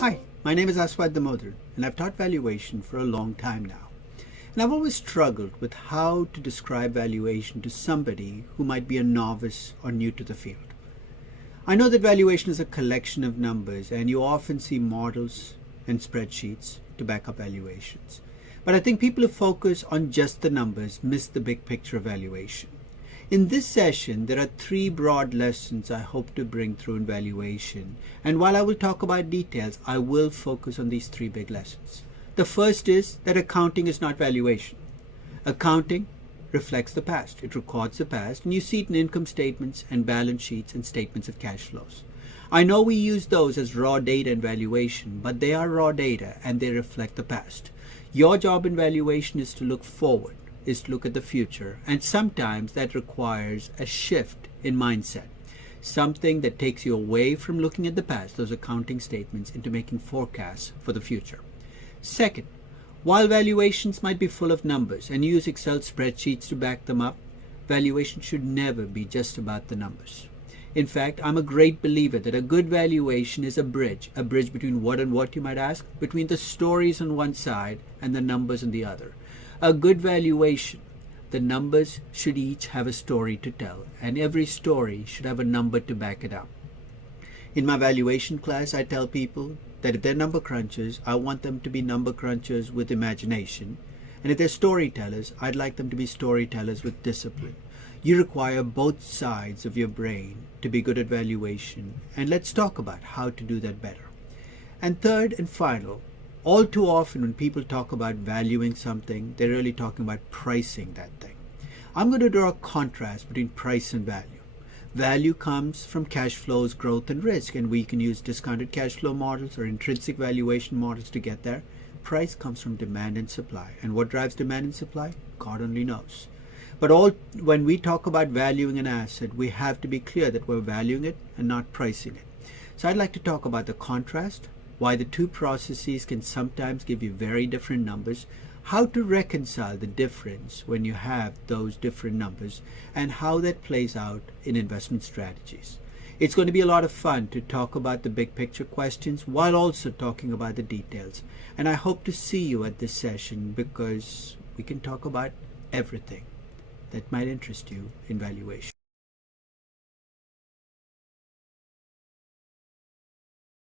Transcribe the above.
Hi, my name is Aswad Damodar, and I've taught valuation for a long time now. And I've always struggled with how to describe valuation to somebody who might be a novice or new to the field. I know that valuation is a collection of numbers, and you often see models and spreadsheets to back up valuations. But I think people who focus on just the numbers miss the big picture of valuation. In this session, there are three broad lessons I hope to bring through in valuation. And while I will talk about details, I will focus on these three big lessons. The first is that accounting is not valuation. Accounting reflects the past. It records the past, and you see it in income statements and balance sheets and statements of cash flows. I know we use those as raw data in valuation, but they are raw data and they reflect the past. Your job in valuation is to look forward, is to look at the future, and sometimes that requires a shift in mindset, something that takes you away from looking at the past, those accounting statements, into making forecasts for the future. Second, while valuations might be full of numbers and use Excel spreadsheets to back them up, valuation should never be just about the numbers. In fact, I'm a great believer that a good valuation is a bridge between what and what, you might ask, between the stories on one side and the numbers on the other. A good valuation, the numbers should each have a story to tell, and every story should have a number to back it up. In my valuation class, I tell people that if they're number crunchers, I want them to be number crunchers with imagination. And if they're storytellers, I'd like them to be storytellers with discipline. You require both sides of your brain to be good at valuation, and let's talk about how to do that better. And third and final, all too often when people talk about valuing something, they're really talking about pricing that thing. I'm going to draw a contrast between price and value. Value comes from cash flows, growth, and risk, and we can use discounted cash flow models or intrinsic valuation models to get there. Price comes from demand and supply, and what drives demand and supply? God only knows. But when we talk about valuing an asset, we have to be clear that we're valuing it and not pricing it. So I'd like to talk about the contrast, why the two processes can sometimes give you very different numbers, how to reconcile the difference when you have those different numbers, and how that plays out in investment strategies. It's going to be a lot of fun to talk about the big picture questions while also talking about the details. And I hope to see you at this session because we can talk about everything that might interest you in valuation.